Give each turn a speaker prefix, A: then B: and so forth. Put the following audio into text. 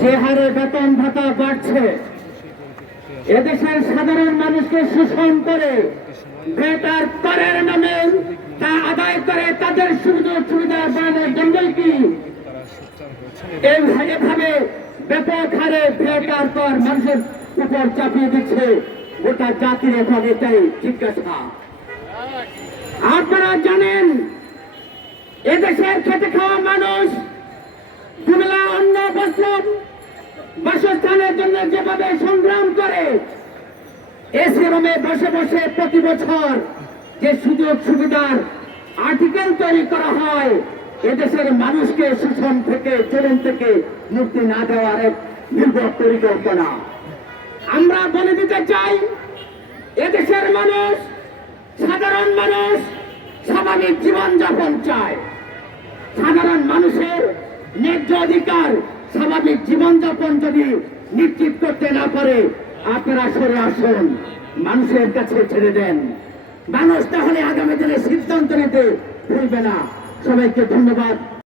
A: যে হারে বেতন ভাতা বাড়ছে। এদেশের সাধারণ মানুষকে শোষণ করে করের নামে তা আদায় করে তাদের সুযোগ সুবিধা বাড়ানোর জন্যই কি? ব্যাপক হারে মানুষের উপর চাপিয়ে দিচ্ছে গোটা জাতির এখন এটাই জিজ্ঞাসা। আপনারা জানেন, এদেশের খেটে খাওয়া বস্ত্র বাসস্থানের জন্য যেভাবে সংগ্রাম করে এসি রুমে বসে বসে প্রতি বছর যে সুযোগ সুবিধার আর্টিকেল তৈরি করা হয়, এদেশের মানুষকে শোষণ থেকে, চলন থেকে মুক্তি না দেওয়ার এক নির্ভর পরিকল্পনা। আমরা বলে দিতে চাই, এদেশের মানুষ, সাধারণ মানুষ স্বাভাবিক জীবনযাপন চায়। সাধারণ মানুষের ন্যায্য অধিকার স্বাভাবিক জীবনযাপন যদি নিশ্চিত করতে না পারে, আপনারা সরে আসুন। মানুষের কাছে ছেড়ে দেন। মানুষ তাহলে আগামী দিনে সিদ্ধান্ত নিতে ভুলবে না। সবাইকে ধন্যবাদ।